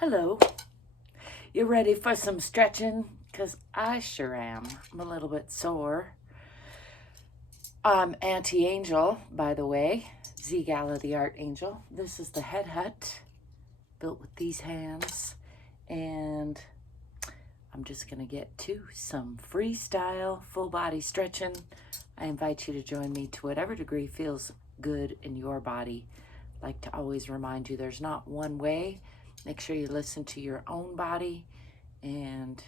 Hello. You ready for some stretching? Because I sure am. I'm a little bit sore. I'm Auntie Angel, by the way. ZGALA the Art Angel. This is the Head Hutt, built with these hands. And I'm just going to get to some freestyle, full body stretching. I invite you to join me to whatever degree feels good in your body. I like to always remind you there's not one way. Make sure you listen to your own body and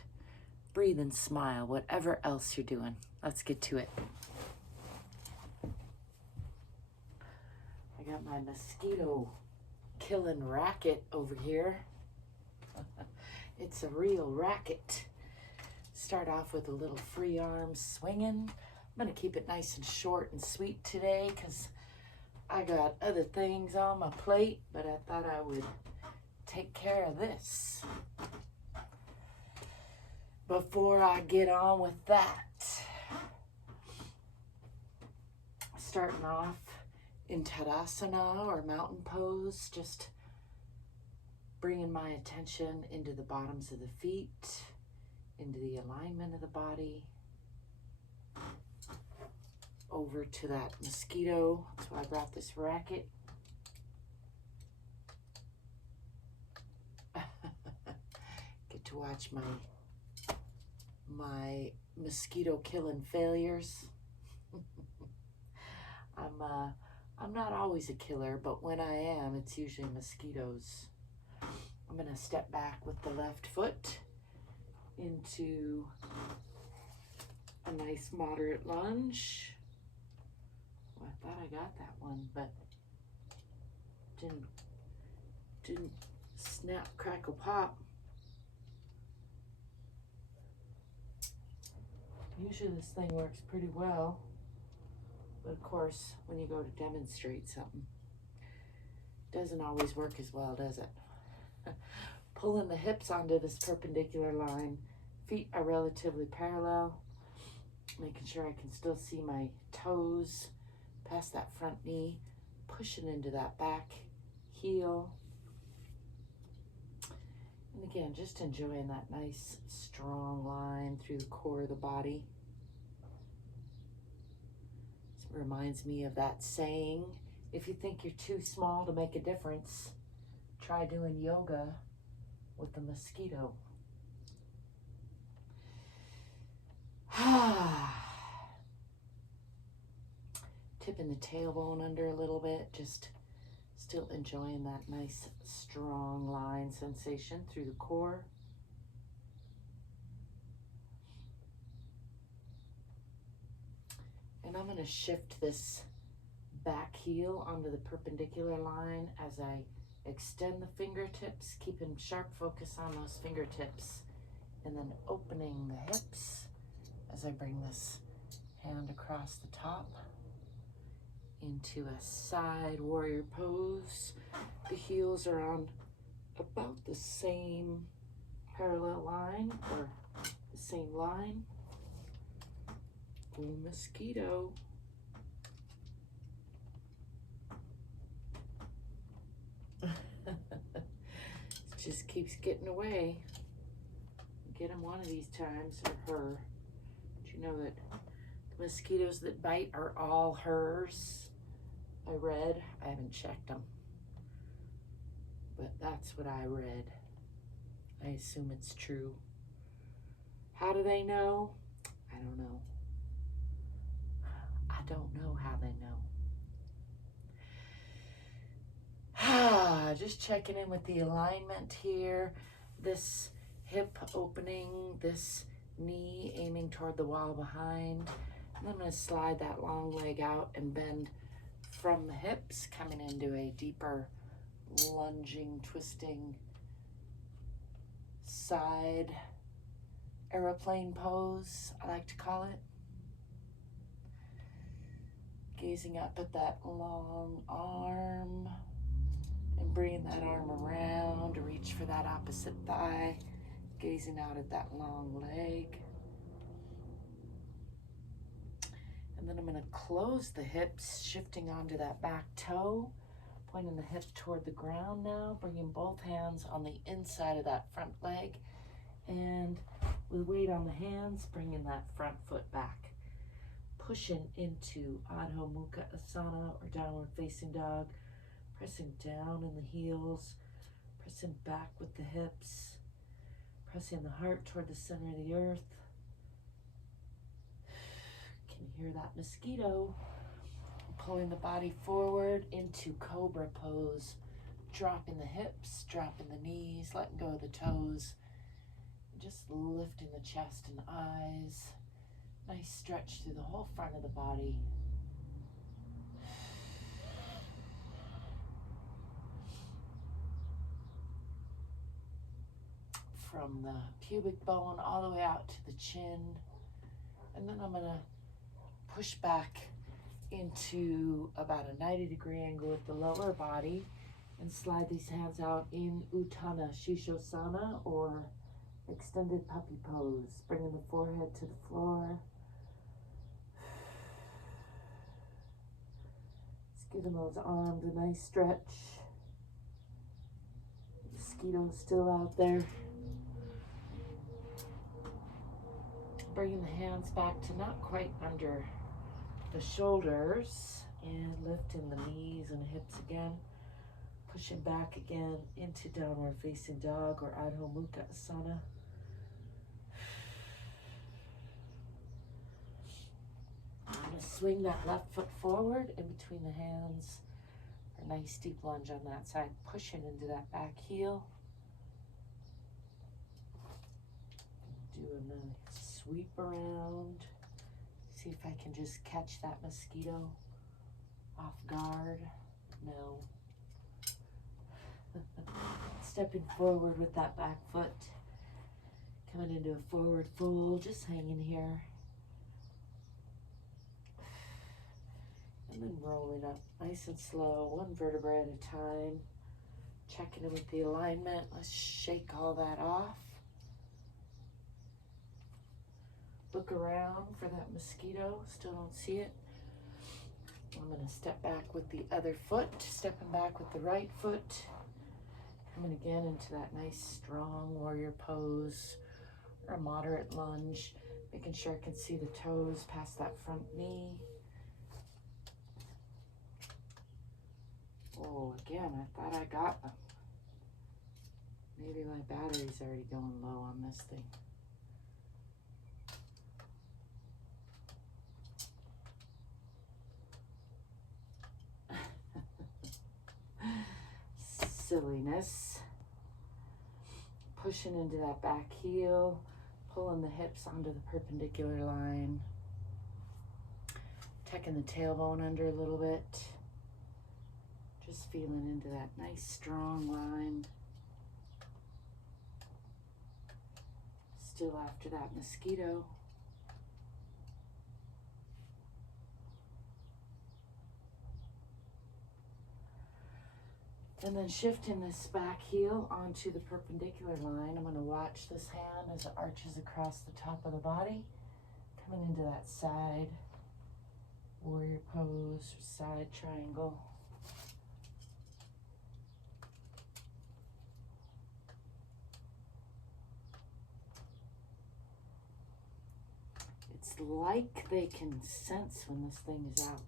breathe and smile, whatever else you're doing. Let's get to it. I got my mosquito killing racket over here. It's a real racket. Start off with a little free arm swinging. I'm going to keep it nice and short and sweet today because I got other things on my plate, but I thought I would take care of this before I get on with that. Starting off in Tadasana or mountain pose, just bringing my attention into the bottoms of the feet, into the alignment of the body, over to that mosquito. That's why I brought this racket. Get to watch my mosquito killing failures. I'm not always a killer, but when I am, it's usually mosquitoes. I'm gonna step back with the left foot into a nice moderate lunge. Well, I thought I got that one, but didn't snap, crackle, pop. Usually this thing works pretty well, but of course, when you go to demonstrate something, it doesn't always work as well, does it? Pulling the hips onto this perpendicular line, feet are relatively parallel, making sure I can still see my toes past that front knee, pushing into that back heel. And again, just enjoying that nice, strong line through the core of the body. It reminds me of that saying, if you think you're too small to make a difference, try doing yoga with the mosquito. Tipping the tailbone under a little bit, just still enjoying that nice strong line sensation through the core. And I'm going to shift this back heel onto the perpendicular line as I extend the fingertips, keeping sharp focus on those fingertips, and then opening the hips as I bring this hand across the top into a side warrior pose. The heels are on about the same parallel line or the same line. Oh, mosquito. Just keeps getting away. Get him one of these times, or her. But you know that the mosquitoes that bite are all hers. I read. I haven't checked them, but that's what I read. I assume it's true. How do they know? I don't know. I don't know how they know. Just checking in with the alignment here. This hip opening, this knee aiming toward the wall behind. And I'm going to slide that long leg out and bend from the hips, coming into a deeper lunging, twisting side aeroplane pose, I like to call it. Gazing up at that long arm and bringing that arm around to reach for that opposite thigh, gazing out at that long leg. And then I'm going to close the hips, shifting onto that back toe, Pointing the hip toward the ground now, bringing both hands on the inside of that front leg, and with weight on the hands, bringing that front foot back. Pushing into Adho Mukha Asana or downward facing dog, pressing down in the heels, pressing back with the hips, pressing the heart toward the center of the earth. Can you hear that mosquito? Pulling the body forward into cobra pose, dropping the hips, dropping the knees, letting go of the toes, just lifting the chest and eyes. Nice stretch through the whole front of the body. From the pubic bone all the way out to the chin. And then I'm going to push back into about a 90-degree angle with the lower body and slide these hands out in Uttana Shishosana or extended puppy pose, bringing the forehead to the floor. Just giving those arms a nice stretch. Mosquito's still out there. Bringing the hands back to not quite under the shoulders and lifting the knees and hips again. Pushing back again into downward facing dog or Adho Mukha Asana. I'm going to swing that left foot forward in between the hands. A nice deep lunge on that side, pushing into that back heel. Doing a sweep around. See if I can just catch that mosquito off guard. No. Stepping forward with that back foot. Coming into a forward fold, just hanging here. And then rolling up nice and slow, one vertebra at a time. Checking in with the alignment. Let's shake all that off. Look around for that mosquito, still don't see it. I'm going to step back with the other foot, stepping back with the right foot. Coming again into that nice strong warrior pose or a moderate lunge, making sure I can see the toes past that front knee. Oh, again, I thought I got them. Maybe my battery's already going low on this thing. Silliness. Pushing into that back heel, pulling the hips onto the perpendicular line, tucking the tailbone under a little bit, just feeling into that nice strong line. Still after that mosquito. And then shifting this back heel onto the perpendicular line. I'm going to watch this hand as it arches across the top of the body. Coming into that side warrior pose, or side triangle. It's like they can sense when this thing is out.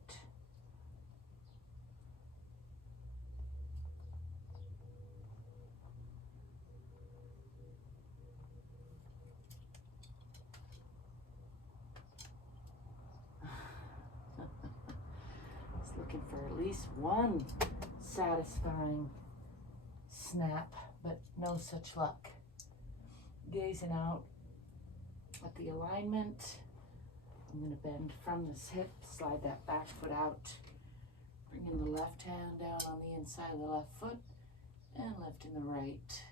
For at least one satisfying snap, but no such luck. Gazing out at the alignment. I'm going to bend from this hip, slide that back foot out, bringing the left hand down on the inside of the left foot and lifting the right.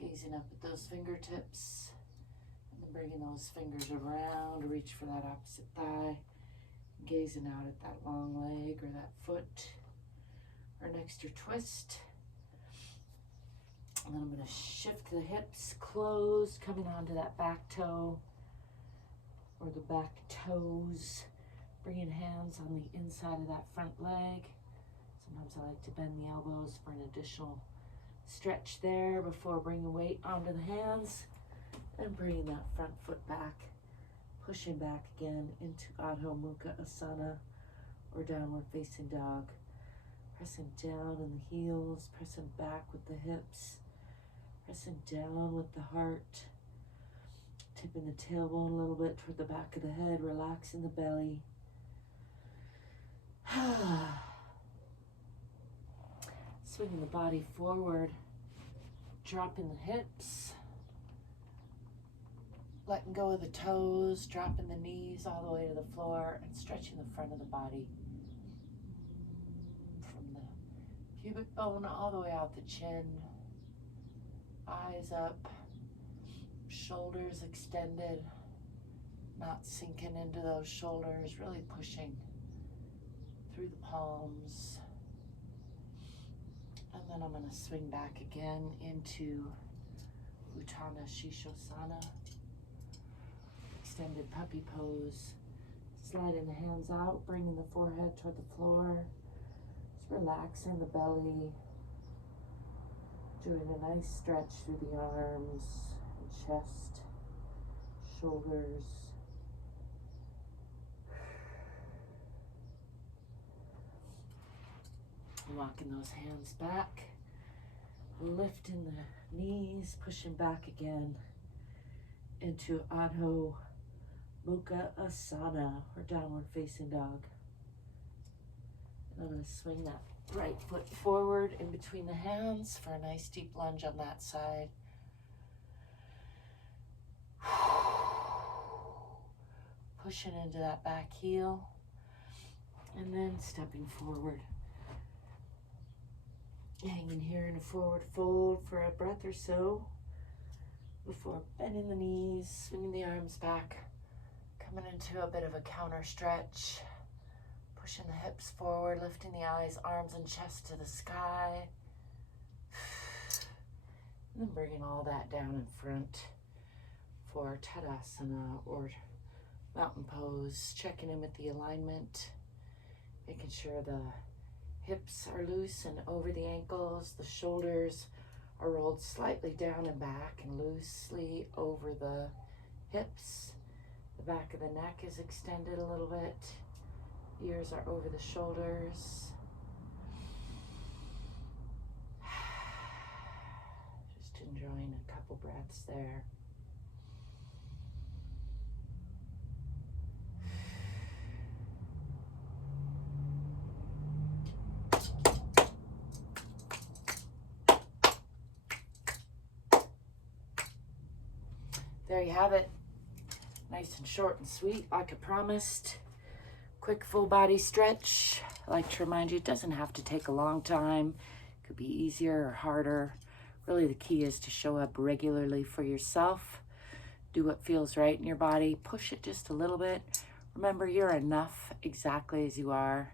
Gazing up at those fingertips and then bringing those fingers around to reach for that opposite thigh. Gazing out at that long leg or that foot. Our next year twist. And then I'm going to shift the hips closed, coming onto that back toe or the back toes. Bringing hands on the inside of that front leg. Sometimes I like to bend the elbows for an additional stretch there before bringing weight onto the hands and bringing that front foot back, pushing back again into Adho Mukha Asana or downward facing dog. Pressing down in the heels, pressing back with the hips, pressing down with the heart, tipping the tailbone a little bit toward the back of the head, relaxing the belly. Swinging the body forward, dropping the hips, letting go of the toes, dropping the knees all the way to the floor, and stretching the front of the body from the pubic bone all the way out the chin, eyes up, shoulders extended, not sinking into those shoulders, really pushing through the palms. And then I'm going to swing back again into Uttana Shishosana, extended puppy pose, sliding the hands out, bringing the forehead toward the floor, just relaxing the belly, doing a nice stretch through the arms and chest, shoulders. Walking those hands back, lifting the knees, pushing back again into Adho Mukha Asana or downward facing dog. And I'm going to swing that right foot forward in between the hands for a nice deep lunge on that side. Pushing into that back heel and then stepping forward. Hanging here in a forward fold for a breath or so before bending the knees, swinging the arms back, coming into a bit of a counter stretch, pushing the hips forward, lifting the eyes, arms and chest to the sky, and then bringing all that down in front for Tadasana or mountain pose, checking in with the alignment, making sure the hips are loose and over the ankles, the shoulders are rolled slightly down and back and loosely over the hips. The back of the neck is extended a little bit. Ears are over the shoulders. Just enjoying a couple breaths there. There you have it. Nice and short and sweet, like I promised. Quick full body stretch. I like to remind you, it doesn't have to take a long time. It could be easier or harder. Really the key is to show up regularly for yourself. Do what feels right in your body. Push it just a little bit. Remember, you're enough exactly as you are.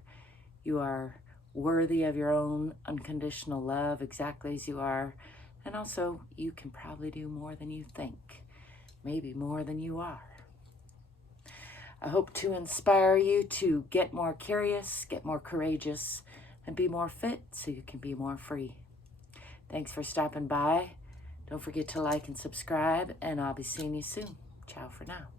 You are worthy of your own unconditional love exactly as you are. And also, you can probably do more than you think. Maybe more than you are. I hope to inspire you to get more curious, get more courageous, and be more fit so you can be more free. Thanks for stopping by. Don't forget to like and subscribe, and I'll be seeing you soon. Ciao for now.